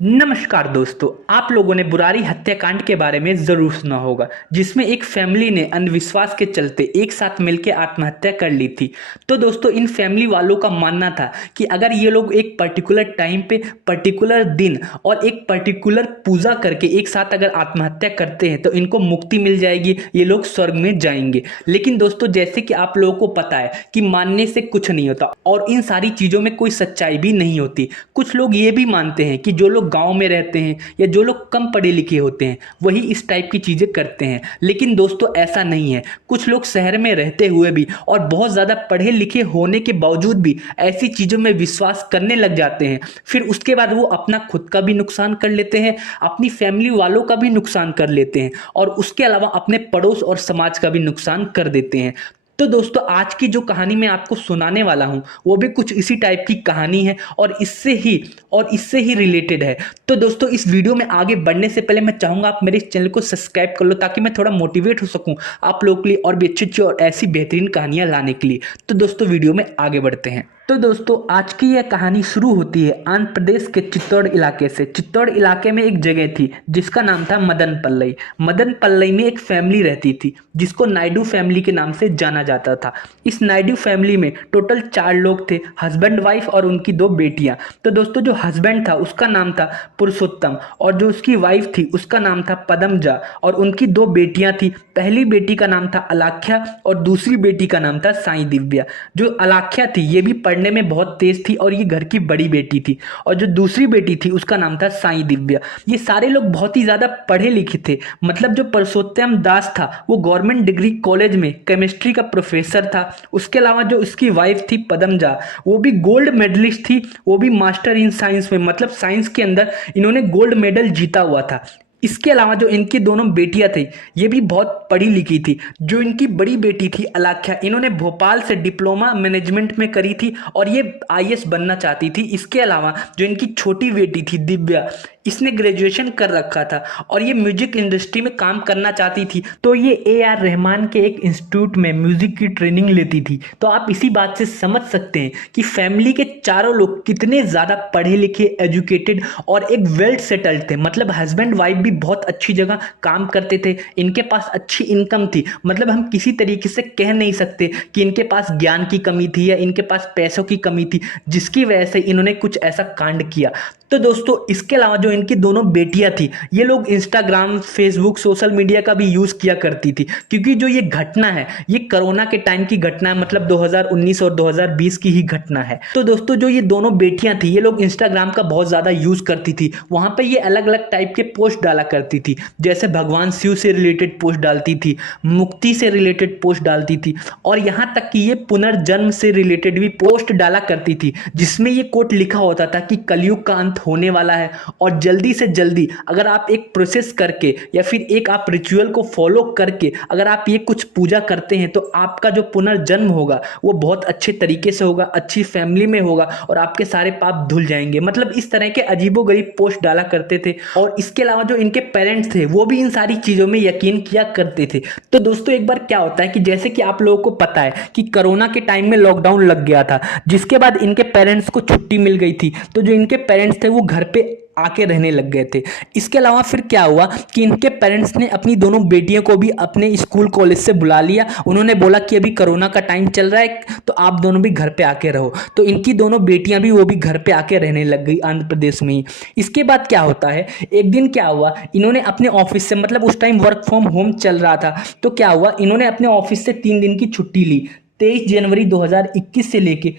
नमस्कार दोस्तों। आप लोगों ने बुरारी हत्याकांड के बारे में जरूर सुना होगा, जिसमें एक फैमिली ने अंधविश्वास के चलते एक साथ मिलकर आत्महत्या कर ली थी। तो दोस्तों, इन फैमिली वालों का मानना था कि अगर ये लोग एक पर्टिकुलर टाइम पे, पर्टिकुलर दिन और एक पर्टिकुलर पूजा करके एक साथ अगर आत्महत्या करते हैं तो इनको मुक्ति मिल जाएगी, ये लोग स्वर्ग में जाएंगे। लेकिन दोस्तों, जैसे कि आप लोगों को पता है कि मानने से कुछ नहीं होता और इन सारी चीजों में कोई सच्चाई भी नहीं होती। कुछ लोग ये भी मानते हैं कि जो लोग गांव में रहते हैं या जो लोग कम पढ़े लिखे होते हैं वही इस टाइप की चीजें करते हैं। लेकिन दोस्तों, ऐसा नहीं है। कुछ लोग शहर में रहते हुए भी और बहुत ज्यादा पढ़े लिखे होने के बावजूद भी ऐसी चीजों में विश्वास करने लग जाते हैं। फिर उसके बाद वो अपना खुद का भी नुकसान कर लेते हैं, अपनी फैमिली वालों का भी नुकसान कर लेते हैं और उसके अलावा अपने पड़ोस और समाज का भी नुकसान कर देते हैं। तो दोस्तों, आज की जो कहानी मैं आपको सुनाने वाला हूं वो भी कुछ इसी टाइप की कहानी है और इससे ही रिलेटेड है। तो दोस्तों, इस वीडियो में आगे बढ़ने से पहले मैं चाहूंगा आप मेरे इस चैनल को सब्सक्राइब कर लो, ताकि मैं थोड़ा मोटिवेट हो सकूं आप लोगों के लिए और भी अच्छी अच्छी और ऐसी बेहतरीन कहानियां लाने के लिए। तो दोस्तों, वीडियो में आगे बढ़ते हैं। तो दोस्तों, आज की यह कहानी शुरू होती है आंध्र प्रदेश के चित्तौड़ इलाके से। चित्तौड़ इलाके में एक जगह थी जिसका नाम था मदन पल्लई। मदन पल्लई में एक फैमिली रहती थी जिसको नायडू फैमिली के नाम से जाना जाता था। इस नायडू फैमिली में टोटल 4 लोग थे, हस्बैंड वाइफ और उनकी 2 बेटियां। तो दोस्तों, जो हस्बैंड था उसका नाम था पुरुषोत्तम और जो उसकी वाइफ थी उसका नाम था पदमजा और उनकी 2 बेटियां थी। पहली बेटी का नाम था अलाख्या और दूसरी बेटी का नाम था साई दिव्या। जो अलाख्या थी ये भी पढ़ने में बहुत तेज थी और ये घर की बड़ी बेटी थी, और जो दूसरी बेटी थी उसका नाम था साई दिव्या। ये सारे लोग बहुत ही ज्यादा पढ़े लिखे थे। मतलब जो पुरुषोत्तम दास था वो गवर्नमेंट डिग्री कॉलेज में केमिस्ट्री का प्रोफेसर था। उसके अलावा जो उसकी वाइफ थी पदमजा, वो भी गोल्ड मेडलिस्ट थी, वो भी मास्टर इन साइंस में, मतलब साइंस के अंदर इन्होंने गोल्ड मेडल जीता हुआ था। इसके अलावा जो इनकी दोनों बेटियां थी ये भी बहुत पढ़ी लिखी थी। जो इनकी बड़ी बेटी थी अलाख्या, इन्होंने भोपाल से डिप्लोमा मैनेजमेंट में करी थी और ये आईएएस बनना चाहती थी। इसके अलावा जो इनकी छोटी बेटी थी दिव्या, इसने ग्रेजुएशन कर रखा था और ये म्यूजिक इंडस्ट्री में काम करना चाहती थी। तो ये AR रहमान के एक इंस्टीट्यूट में म्यूजिक की ट्रेनिंग लेती थी। तो आप इसी बात से समझ सकते हैं कि फैमिली के चारों लोग कितने ज्यादा पढ़े लिखे, एजुकेटेड और एक वेल सेटल्ड थे। मतलब हस्बैंड वाइफ भी बहुत अच्छी जगह काम करते थे, इनके पास अच्छी इनकम थी। मतलब हम किसी तरीके से कह नहीं सकते कि इनके पास ज्ञान की कमी थी या इनके पास पैसों की कमी थी जिसकी वजह से इन्होंने कुछ ऐसा कांड किया। तो दोस्तों, इसके अलावा जो इनकी दोनों बेटियां थी ये लोग इंस्टाग्राम, फेसबुक, सोशल मीडिया का भी यूज किया करती थी, क्योंकि जो ये घटना है ये कोरोना के टाइम की घटना है। मतलब 2019 और 2020 की ही घटना है। तो दोस्तों, जो ये दोनों बेटियां थी ये लोग इंस्टाग्राम का बहुत ज्यादा यूज करती थी। वहां पे ये अलग अलग टाइप के पोस्ट डाला करती थी, जैसे भगवान शिव से रिलेटेड पोस्ट डालती थी, मुक्ति से रिलेटेड पोस्ट डालती थी और यहां तक कि ये पुनर्जन्म से रिलेटेड भी पोस्ट डाला करती थी, जिसमें ये कोट लिखा होता था कि कलयुग का अंत होने वाला है और जल्दी से जल्दी अगर आप एक प्रोसेस करके या फिर एक आप रिचुअल को फॉलो करके अगर आप ये कुछ पूजा करते हैं तो आपका जो पुनर्जन्म होगा वो बहुत अच्छे तरीके से होगा, अच्छी फैमिली में होगा और आपके सारे पाप धुल जाएंगे। मतलब इस तरह के अजीबोगरीब पोस्ट डाला करते थे। और इसके अलावा जो इनके पेरेंट्स थे वो भी इन सारी चीजों में यकीन किया करते थे। तो दोस्तों, एक बार क्या होता है कि जैसे कि आप लोगों को पता है कि कोरोना के टाइम में लॉकडाउन लग गया था, जिसके बाद इनके पेरेंट्स को छुट्टी मिल गई थी। तो जो इनके पेरेंट्स थे वो घर पे आके रहने लग गए थे। इसके अलावा फिर क्या हुआ कि इनके पेरेंट्स ने अपनी दोनों बेटियों को भी अपने स्कूल कॉलेज से बुला लिया। उन्होंने बोला कि अभी कोरोना का टाइम चल रहा है तो आप दोनों भी घर पे आके रहो। तो इनकी दोनों बेटियां भी वो भी घर पे आके रहने लग गई आंध्र प्रदेश में ही। इसके बाद क्या होता है, एक दिन क्या हुआ, इन्होंने अपने ऑफिस से, मतलब उस टाइम वर्क फ्रॉम होम चल रहा था, तो क्या हुआ, इन्होंने अपने ऑफिस से 3 दिन की छुट्टी ली। 23 जनवरी 2021 से लेके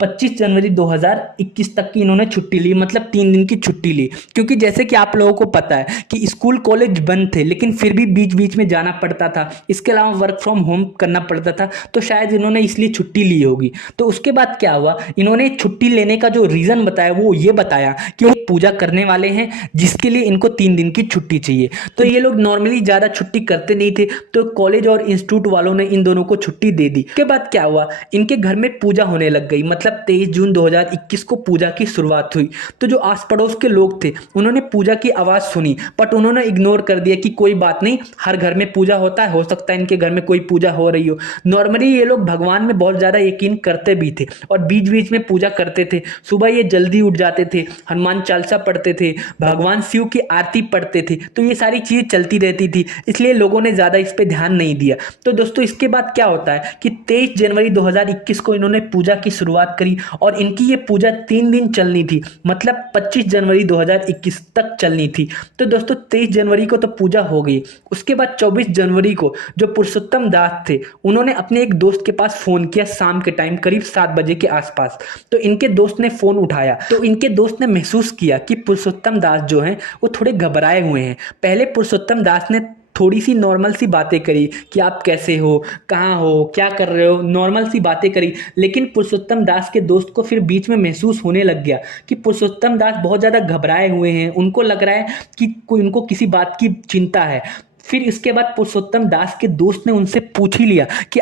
25 जनवरी 2021 तक की इन्होंने छुट्टी ली। मतलब 3 दिन की छुट्टी ली, क्योंकि जैसे कि आप लोगों को पता है कि स्कूल कॉलेज बंद थे लेकिन फिर भी बीच बीच में जाना पड़ता था। इसके अलावा वर्क फ्रॉम होम करना पड़ता था, तो शायद इन्होंने इसलिए छुट्टी ली होगी। तो उसके बाद क्या हुआ, इन्होंने छुट्टी लेने का जो रीज़न बताया वो ये बताया कि वो पूजा करने वाले हैं जिसके लिए इनको 3 दिन की छुट्टी चाहिए। तो ये लोग नॉर्मली ज़्यादा छुट्टी करते नहीं थे, तो कॉलेज और इंस्टीट्यूट वालों ने इन दोनों को छुट्टी दे दी। उसके बाद क्या हुआ, इनके घर में पूजा होने लग गई। मतलब मतलब 23 जून 2021 को पूजा की शुरुआत हुई। तो जो आस पड़ोस के लोग थे उन्होंने पूजा की आवाज़ सुनी, बट उन्होंने इग्नोर कर दिया कि कोई बात नहीं, हर घर में पूजा होता है, हो सकता है इनके घर में कोई पूजा हो रही हो। नॉर्मली ये लोग भगवान में बहुत ज़्यादा यकीन करते भी थे और बीच बीच में पूजा करते थे। सुबह ये जल्दी उठ जाते थे, हनुमान चालीसा पढ़ते थे, भगवान शिव की आरती पढ़ते थे। तो ये सारी चीज़ें चलती रहती थी, इसलिए लोगों ने ज़्यादा इस पर ध्यान नहीं दिया। तो दोस्तों इसके बाद क्या होता है कि 23 जनवरी 2021 को इन्होंने पूजा की शुरुआत करी और इनकी ये पूजा 3 दिन चलनी थी, मतलब 25 जनवरी 2021 तक चलनी थी। तो दोस्तों 23 जनवरी को तो पूजा हो गई। उसके बाद 24 जनवरी को जो पुरुषोत्तम दास थे उन्होंने अपने एक दोस्त के पास फ़ोन किया शाम के टाइम करीब 7 बजे के आसपास। तो इनके दोस्त ने फ़ोन उठाया तो इनके दोस्त ने महसूस किया कि पुरुषोत्तम दास जो हैं वो थोड़े घबराए हुए हैं। पहले पुरुषोत्तम दास ने थोड़ी सी नॉर्मल सी बातें करी कि आप कैसे हो, कहाँ हो, क्या कर रहे हो, नॉर्मल सी बातें करी। लेकिन पुरुषोत्तम दास के दोस्त को फिर बीच में महसूस होने लग गया कि पुरुषोत्तम दास बहुत ज़्यादा घबराए हुए हैं, उनको लग रहा है कि कोई उनको किसी बात की चिंता है। फिर इसके बाद पुरुषोत्तम दास के दोस्त ने उनसे पूछ ही लिया कि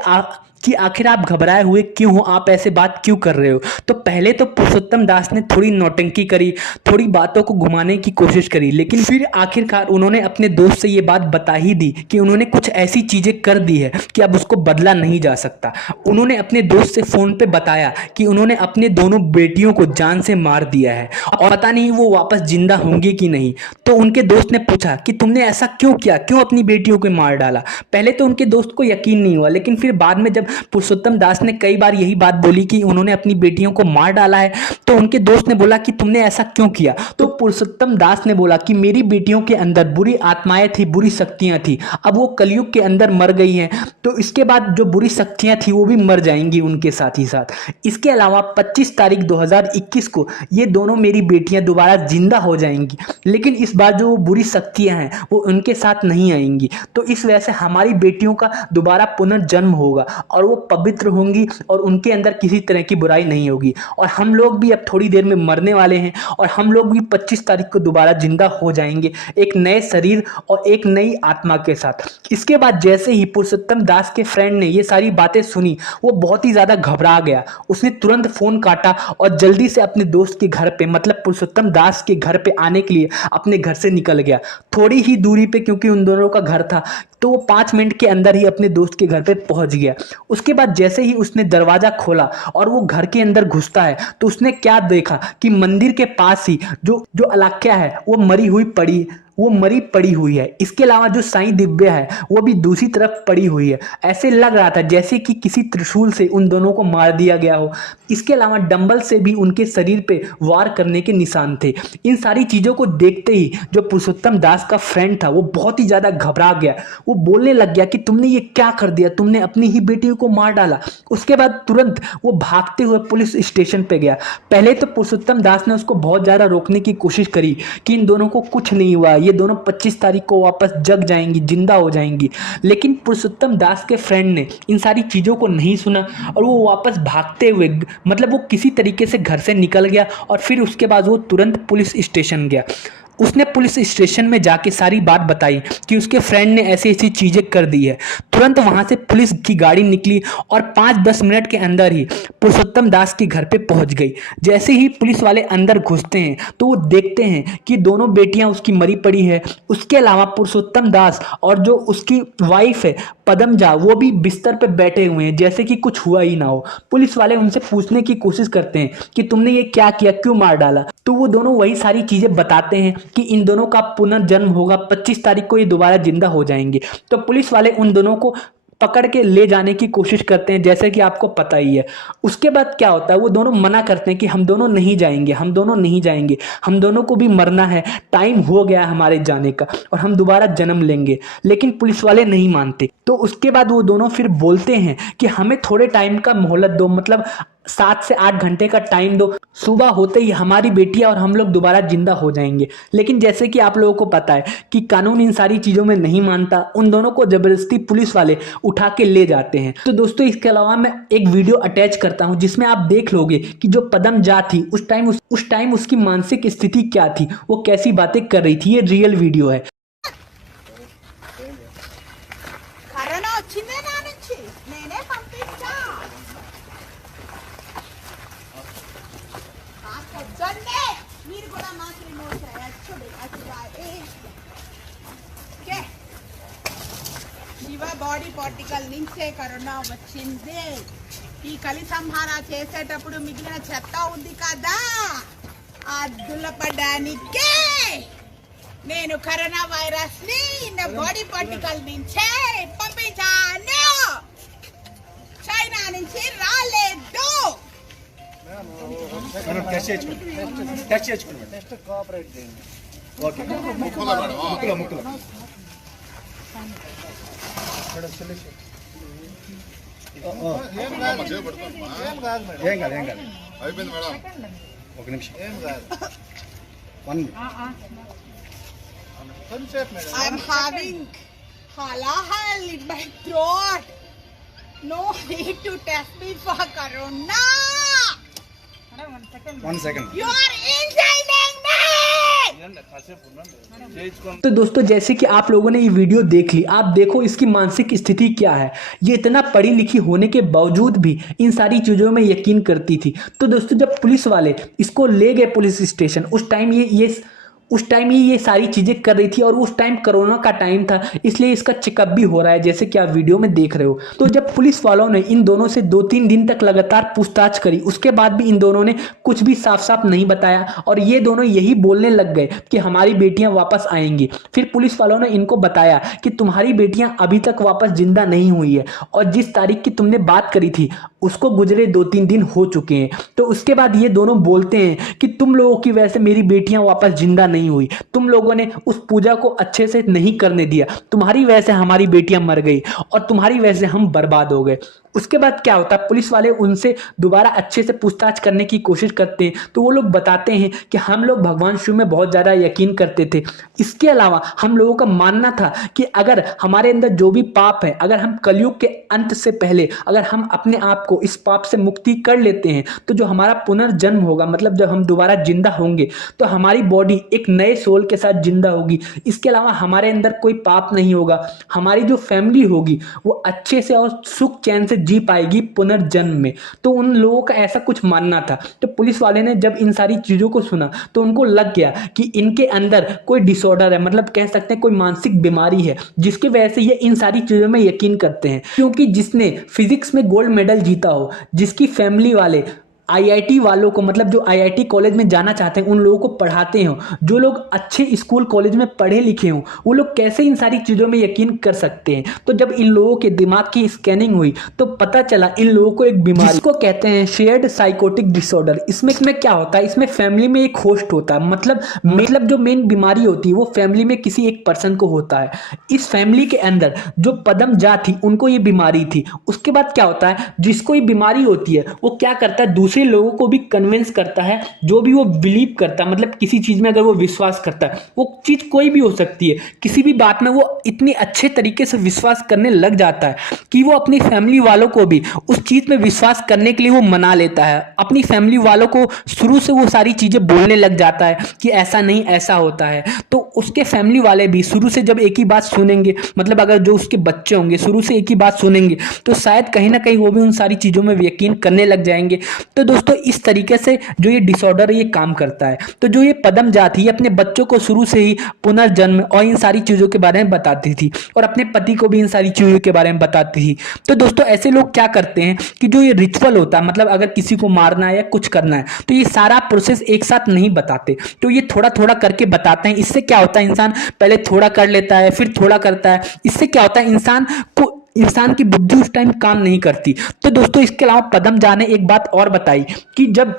आखिर आप घबराए हुए क्यों हो, आप ऐसे बात क्यों कर रहे हो। तो पहले तो पुरुषोत्तम दास ने थोड़ी नौटंकी करी, थोड़ी बातों को घुमाने की कोशिश करी, लेकिन फिर आखिरकार उन्होंने अपने दोस्त से ये बात बता ही दी कि उन्होंने कुछ ऐसी चीज़ें कर दी है कि अब उसको बदला नहीं जा सकता। उन्होंने अपने दोस्त से फ़ोन पे बताया कि उन्होंने अपने दोनों बेटियों को जान से मार दिया है और पता नहीं वो वापस जिंदा होंगी कि नहीं। तो उनके दोस्त ने पूछा कि तुमने ऐसा क्यों किया, क्यों अपनी बेटियों को मार डाला। पहले तो उनके दोस्त को यकीन नहीं हुआ, लेकिन फिर बाद में जब पुरुषोत्तम दास ने कई बार यही बात बोली कि उन्होंने अपनी बेटियों को मार डाला है, तो उनके दोस्त ने बोला कि तुमने ऐसा क्यों किया। तो पुरुषोत्तम दास ने बोला कि मेरी बेटियों के अंदर बुरी आत्माएं थी, बुरी शक्तियां थी, अब वो कलयुग के अंदर मर गई हैं, तो इसके बाद जो बुरी शक्तियां थी वो भी मर जाएंगी उनके साथ ही साथ। इसके अलावा 25 तारीख 2021 को ये दोनों मेरी बेटियां दोबारा जिंदा हो जाएंगी, लेकिन इस बार जो बुरी शक्तियां हैं वो उनके साथ नहीं आएंगी। तो इस वजह से हमारी बेटियों का दोबारा पुनर्जन्म होगा और वो पवित्र होंगी और उनके अंदर किसी तरह की बुराई नहीं होगी, और हम लोग भी अब थोड़ी देर में मरने वाले हैं और हम लोग भी 25 तारीख को दोबारा जिंदा हो जाएंगे, एक नए शरीर और एक नई आत्मा के साथ। इसके बाद जैसे ही पुरुषोत्तम दास के फ्रेंड ने ये सारी बातें सुनी, वो बहुत ही ज़्यादा घबरा गया। उसने तुरंत फ़ोन काटा और जल्दी से अपने दोस्त के घर पे, मतलब पुरुषोत्तम दास के घर पे आने के लिए अपने घर से निकल गया। थोड़ी ही दूरी पे, क्योंकि उन दोनों का घर था, तो वो 5 मिनट के अंदर ही अपने दोस्त के घर पे पहुंच गया। उसके बाद जैसे ही उसने दरवाज़ा खोला और वो घर के अंदर घुसता है, तो उसने क्या देखा कि मंदिर के पास ही जो अलाख्या है वो मरी पड़ी हुई है। इसके अलावा जो साईं दिव्या है वो भी दूसरी तरफ पड़ी हुई है। ऐसे लग रहा था जैसे कि किसी त्रिशूल से उन दोनों को मार दिया गया हो। इसके अलावा डंबल से भी उनके शरीर पे वार करने के निशान थे। इन सारी चीज़ों को देखते ही जो पुरुषोत्तम दास का फ्रेंड था वो बहुत ही ज़्यादा घबरा गया। वो बोलने लग गया कि तुमने ये क्या कर दिया, तुमने अपनी ही बेटियों को मार डाला। उसके बाद तुरंत वो भागते हुए पुलिस स्टेशन पे गया। पहले तो पुरुषोत्तम दास ने उसको बहुत ज़्यादा रोकने की कोशिश करी कि इन दोनों को कुछ नहीं हुआ, ये दोनों 25 तारीख को वापस जग जाएंगी, जिंदा हो जाएंगी। लेकिन पुरुषोत्तम दास के फ्रेंड ने इन सारी चीज़ों को नहीं सुना और वो वापस भागते हुए, मतलब वो किसी तरीके से घर से निकल गया और फिर उसके बाद वो तुरंत पुलिस स्टेशन गया। उसने पुलिस स्टेशन में जाके सारी बात बताई कि उसके फ्रेंड ने ऐसी ऐसी चीज़ें कर दी है। तुरंत वहाँ से पुलिस की गाड़ी निकली और 5-10 मिनट के अंदर ही पुरुषोत्तम दास के घर पे पहुँच गई। जैसे ही पुलिस वाले अंदर घुसते हैं तो वो देखते हैं कि दोनों बेटियां उसकी मरी पड़ी है। उसके अलावा पुरुषोत्तम दास और जो उसकी वाइफ है पदमजा, वो भी बिस्तर पर बैठे हुए हैं जैसे कि कुछ हुआ ही ना हो। पुलिस वाले उनसे पूछने की कोशिश करते हैं कि तुमने ये क्या किया, क्यों मार डाला। तो वो दोनों वही सारी चीज़ें बताते हैं कि इन दोनों का पुनर्जन्म होगा, 25 तारीख को ये दोबारा जिंदा हो जाएंगे। तो पुलिस वाले उन दोनों को पकड़ के ले जाने की कोशिश करते हैं, जैसे कि आपको पता ही है। उसके बाद क्या होता है, वो दोनों मना करते हैं कि हम दोनों नहीं जाएंगे, हम दोनों नहीं जाएंगे, हम दोनों को भी मरना है, टाइम हो गया हमारे जाने का और हम दोबारा जन्म लेंगे। लेकिन पुलिस वाले नहीं मानते। तो उसके बाद वो दोनों फिर बोलते हैं कि हमें थोड़े टाइम का मोहलत दो, मतलब 7 से 8 घंटे का टाइम दो, सुबह होते ही हमारी बेटियां और हम लोग दोबारा जिंदा हो जाएंगे। लेकिन जैसे कि आप लोगों को पता है कि कानून इन सारी चीज़ों में नहीं मानता, उन दोनों को जबरदस्ती पुलिस वाले उठा के ले जाते हैं। तो दोस्तों इसके अलावा मैं एक वीडियो अटैच करता हूं जिसमें आप देख लोगे कि जो पदमजा थी उस टाइम उसकी मानसिक स्थिति क्या थी, वो कैसी बातें कर रही थी। ये रियल वीडियो है। బాడీ పార్టికల్ నుంచే కరోనా వచ్చింది. ఈ కలి సంహార చేసేటప్పుడు మిగిలిన చెత్త ఉంది కదా, ఆ దులపడానికే నేను కరోనా వైరస్ ని నా బాడీ పార్టికల్ నుంచే పంపించాను. చైనా నుంచి రాలేదు. అయిపోయింది మేడం, ఒక నిమిషం. I'm having halahal in my throat. No need to test me for corona. One second. You are insulting me. तो दोस्तों जैसे कि आप लोगों ने ये वीडियो देख ली, आप देखो इसकी मानसिक स्थिति क्या है। ये इतना पढ़ी लिखी होने के बावजूद भी इन सारी चीज़ों में यकीन करती थी। तो दोस्तों जब पुलिस वाले इसको ले गए पुलिस स्टेशन, उस टाइम ये सारी चीज़ें कर रही थी और उस टाइम कोरोना का टाइम था, इसलिए इसका चेकअप भी हो रहा है जैसे कि आप वीडियो में देख रहे हो। तो जब पुलिस वालों ने इन दोनों से 2-3 दिन तक लगातार पूछताछ करी, उसके बाद भी इन दोनों ने कुछ भी साफ साफ नहीं बताया और ये दोनों यही बोलने लग गए कि हमारी बेटियां वापस आएंगी। फिर पुलिस वालों ने इनको बताया कि तुम्हारी बेटियां अभी तक वापस जिंदा नहीं हुई है और जिस तारीख की तुमने बात करी थी उसको गुजरे 2-3 दिन हो चुके हैं। तो उसके बाद ये दोनों बोलते हैं कि तुम लोगों की वजह से मेरी बेटियां वापस जिंदा नहीं हुई, तुम लोगों ने उस पूजा को अच्छे से नहीं करने दिया, तुम्हारी वजह से हमारी बेटियां मर गई और तुम्हारी वजह से हम बर्बाद हो गए। उसके बाद क्या होता है, पुलिस वाले उनसे दोबारा अच्छे से पूछताछ करने की कोशिश करते हैं। तो वो लोग बताते हैं कि हम लोग भगवान शिव में बहुत ज़्यादा यकीन करते थे। इसके अलावा हम लोगों का मानना था कि अगर हमारे अंदर जो भी पाप है, अगर हम कलयुग के अंत से पहले अगर हम अपने आप को इस पाप से मुक्ति कर लेते हैं तो जो हमारा पुनर्जन्म होगा, मतलब जब हम दोबारा जिंदा होंगे तो हमारी बॉडी एक नए सोल के साथ जिंदा होगी। इसके अलावा हमारे अंदर कोई पाप नहीं होगा, हमारी जो फैमिली होगी वो अच्छे से और सुख चैन से जी पाएगी पुनर्जन्म में। तो उन लोगों का ऐसा कुछ मानना था। तो पुलिस वाले ने जब इन सारी चीज़ों को सुना तो उनको लग गया कि इनके अंदर कोई डिसऑर्डर है, मतलब कह सकते हैं कोई मानसिक बीमारी है जिसकी वजह से ये इन सारी चीज़ों में यकीन करते हैं। क्योंकि जिसने फिजिक्स में गोल्ड मेडल जीता हो, जिसकी फैमिली वाले आईआईटी वालों को, मतलब जो आईआईटी कॉलेज में जाना चाहते हैं उन लोगों को पढ़ाते हो, जो लोग अच्छे स्कूल कॉलेज में पढ़े लिखे हों, वो लोग कैसे इन सारी चीज़ों में यकीन कर सकते हैं। तो जब इन लोगों के दिमाग की स्कैनिंग हुई तो पता चला इन लोगों को एक बीमारी, जिसको कहते हैं शेयर्ड साइकोटिक डिसऑर्डर। इसमें क्या होता है, इसमें फैमिली में एक होस्ट होता है, मतलब जो मेन बीमारी होती है वो फैमिली में किसी एक पर्सन को होता है। इस फैमिली के अंदर जो पदम जा थी उनको ये बीमारी थी। उसके बाद क्या होता है, जिसको ये बीमारी होती है वो क्या करता है, दूसरे लोगों को भी कन्विंस करता है, जो भी वो बिलीव करता है, मतलब किसी चीज में अगर वो विश्वास करता है, वो चीज कोई भी हो सकती है, किसी भी बात में वो इतनी अच्छे तरीके से विश्वास करने लग जाता है कि वो अपनी फैमिली वालों को भी उस चीज में विश्वास करने के लिए वो मना लेता है। अपनी फैमिली वालों को शुरू से वो सारी चीजें बोलने लग जाता है कि ऐसा नहीं ऐसा होता है। तो उसके फैमिली वाले भी शुरू से जब एक ही बात सुनेंगे, मतलब अगर जो उसके बच्चे होंगे शुरू से एक ही बात सुनेंगे तो शायद कहीं ना कहीं वो भी उन सारी चीजों में यकीन करने लग जाएंगे। तो दोस्तों इस तरीके से जो ये डिसऑर्डर है ये काम करता है। तो जो ये पदम जाति अपने बच्चों को शुरू से ही पुनर्जन्म और इन सारी चीजों के बारे में बताती थी और अपने पति को भी इन सारी चीजों के बारे में बताती थी। तो दोस्तों ऐसे लोग क्या करते हैं कि जो ये रिचुअल होता है, मतलब अगर किसी को मारना है या कुछ करना है तो ये सारा प्रोसेस एक साथ नहीं बताते, तो ये थोड़ा थोड़ा करके बताते हैं। इससे क्या होता है, इंसान पहले थोड़ा कर लेता है फिर थोड़ा करता है। इससे क्या होता है, इंसान की बुद्धि उस टाइम काम नहीं करती। तो दोस्तों इसके अलावा पदम जा ने एक बात और बताई कि जब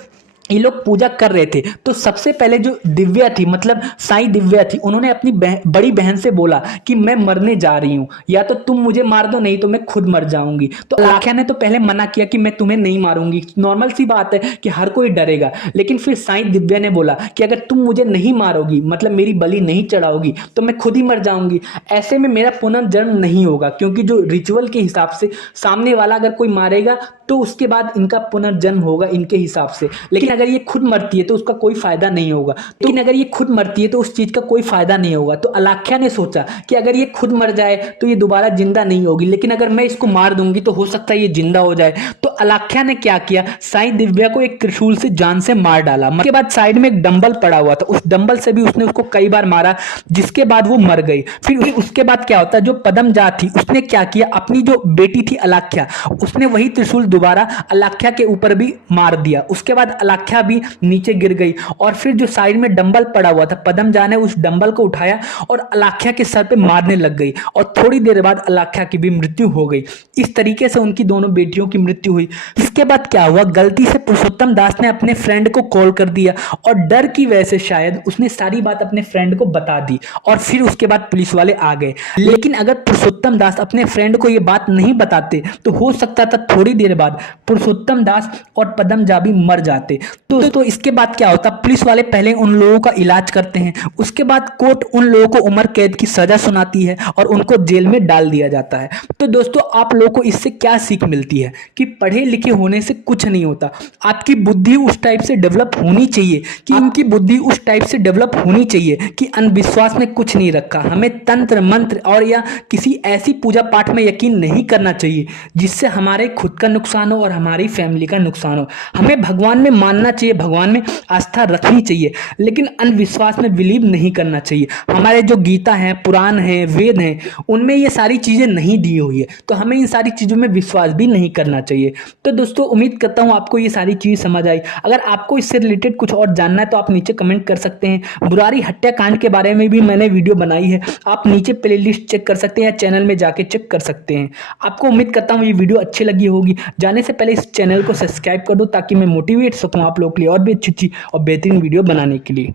ये लोग पूजा कर रहे थे तो सबसे पहले जो दिव्या थी, मतलब साईं दिव्या थी, उन्होंने अपनी बड़ी बहन से बोला कि मैं मरने जा रही हूँ, या तो तुम मुझे मार दो नहीं तो मैं खुद मर जाऊंगी। तो आख्या ने तो पहले मना किया कि मैं तुम्हें नहीं मारूंगी, नॉर्मल सी बात है कि हर कोई डरेगा। लेकिन फिर साईं दिव्या ने बोला कि अगर तुम मुझे नहीं मारोगी, मतलब मेरी बलि नहीं चढ़ाओगी, तो मैं खुद ही मर जाऊंगी। ऐसे में मेरा पुनर्जन्म नहीं होगा, क्योंकि जो रिचुअल के हिसाब से सामने वाला अगर कोई मारेगा तो उसके बाद इनका पुनर्जन्म होगा इनके हिसाब से। लेकिन अगर ये खुद मरती है तो उसका कोई फायदा नहीं होगा। लेकिन अगर ये खुद मरती है तो उस चीज का कोई फायदा नहीं होगा। तो अलाख्या ने सोचा कि अगर ये खुद मर जाए तो ये दोबारा जिंदा नहीं होगी, लेकिन अगर मैं इसको मार दूंगी तो हो सकता है ये जिंदा हो जाए। तो अलाख्या ने क्या किया, साई दिव्या को एक त्रिशूल से जान से मार डाला। उसके बाद साइड में एक डंबल पड़ा हुआ था, उस डंबल से भी उसने उसको कई बार मारा, जिसके बाद वो मर गई। फिर उसके बाद क्या होता है, जो पद्मजा थी उसने क्या किया, अपनी जो बेटी थी अलाख्या, उसने वही त्रिशूल दोबारा अलाख्या के ऊपर भी मार दिया। उसके बाद अलाख्या भी नीचे गिर गई और फिर जो साइड में डंबल पड़ा हुआ था, पद्मजा ने उस डंबल को उठाया और अलाख्या के सर पे मारने लग गई और थोड़ी देर बाद अलाख्या की भी मृत्यु हो गई। इस तरीके से उनकी दोनों बेटियों की मृत्यु हुई। इसके बाद क्या हुआ, गलती से पुरुषोत्तम दास ने अपने फ्रेंड को कॉल कर दिया और डर की वजह से शायद उसने सारी बात अपने फ्रेंड को बता दी और फिर उसके बाद पुलिस वाले आ गए। लेकिन अगर पुरुषोत्तम दास अपने फ्रेंड को यह बात नहीं बताते तो हो सकता था थोड़ी देर बाद पुरुषोत्तम दास और पद्मजा भी मर जाते। तो इसके बाद क्या होता, पुलिस वाले पहले उन लोगों का इलाज करते हैं, उसके बाद कोर्ट उन लोगों को उम्र कैद की सजा सुनाती है और उनको जेल में डाल दिया जाता है। तो दोस्तों आप लोगों को इससे क्या सीख मिलती है कि पढ़े लिखे होने से कुछ नहीं होता, आपकी बुद्धि उस टाइप से डेवलप होनी चाहिए कि इनकी बुद्धि उस टाइप से डेवलप होनी चाहिए कि अंधविश्वास में कुछ नहीं रखा। हमें तंत्र मंत्र और या किसी ऐसी पूजा पाठ में यकीन नहीं करना चाहिए जिससे हमारे खुद का नुकसान हो और हमारी फैमिली का नुकसान हो। हमें भगवान में मानना चाहिए, भगवान में आस्था रखनी चाहिए, लेकिन अंधविश्वास में बिलीव नहीं करना चाहिए। हमारे जो गीता है, पुराण है, वेद हैं, उनमें ये सारी चीज़ें नहीं दी हुई है, तो हमें इन सारी चीज़ों में विश्वास भी नहीं करना चाहिए। तो दोस्तों उम्मीद करता हूँ आपको ये सारी चीज़ समझ आई। अगर आपको इससे रिलेटेड कुछ और जानना है तो आप नीचे कमेंट कर सकते हैं। बुरारी हत्याकांड के बारे में भी मैंने वीडियो बनाई है, आप नीचे प्लेलिस्ट चेक कर सकते हैं या चैनल में जाके चेक कर सकते हैं। आपको उम्मीद करता हूँ ये वीडियो अच्छी लगी होगी। जाने से पहले इस चैनल को सब्सक्राइब कर दो ताकि मैं मोटिवेट सकूँ आप लोगों के लिए और भी अच्छी और बेहतरीन वीडियो बनाने के लिए।